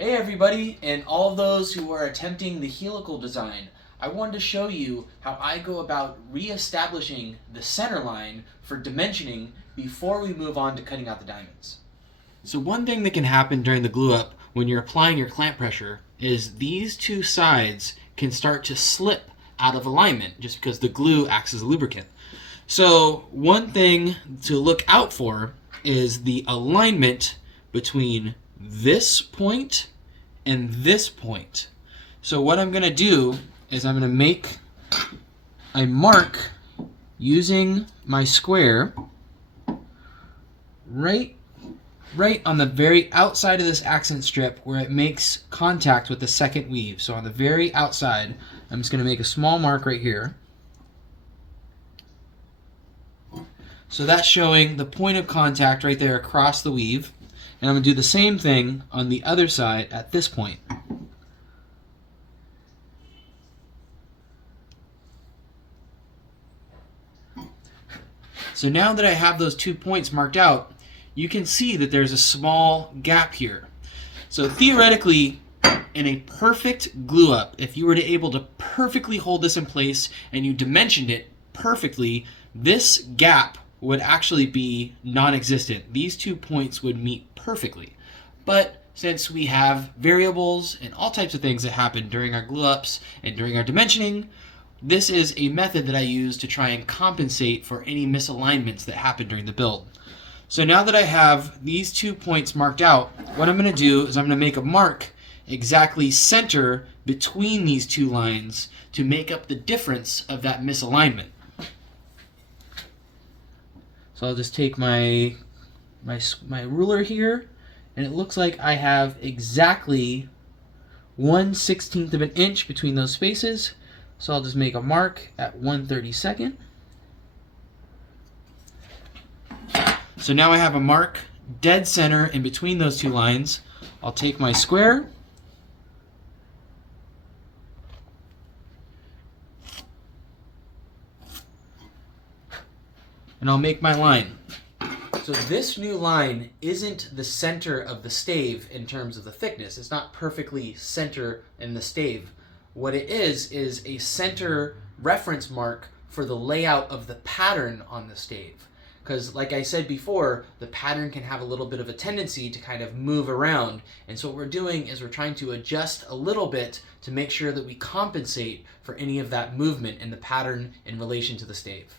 Hey everybody, and all of those who are attempting the helical design. I wanted to show you how I go about re-establishing the center line for dimensioning before we move on to cutting out the diamonds. So one thing that can happen during the glue up when you're applying your clamp pressure is these two sides can start to slip out of alignment just because the glue acts as a lubricant. So one thing to look out for is the alignment between this point and this point. So what I'm going to do is I'm going to make a mark using my square right on the very outside of this accent strip where it makes contact with the second weave. So on the very outside, I'm just going to make a small mark right here. So that's showing the point of contact right there across the weave. And I'm going to do the same thing on the other side at this point. So now that I have those 2 points marked out, you can see that there's a small gap here. So theoretically, in a perfect glue up, if you were to able to perfectly hold this in place and you dimensioned it perfectly, this gap would actually be non-existent. These 2 points would meet perfectly. But since we have variables and all types of things that happen during our glue ups and during our dimensioning, this is a method that I use to try and compensate for any misalignments that happen during the build. So now that I have these 2 points marked out, what I'm going to do is I'm going to make a mark exactly center between these 2 lines to make up the difference of that misalignment. So I'll just take my ruler here, and it looks like I have exactly 1/16 of an inch between those spaces. So I'll just make a mark at 1/32. So now I have a mark dead center in between those 2 lines. I'll take my square, and I'll make my line. So this new line isn't the center of the stave in terms of the thickness. It's not perfectly center in the stave. What it is a center reference mark for the layout of the pattern on the stave. Because like I said before, the pattern can have a little bit of a tendency to kind of move around. And so what we're doing is we're trying to adjust a little bit to make sure that we compensate for any of that movement in the pattern in relation to the stave.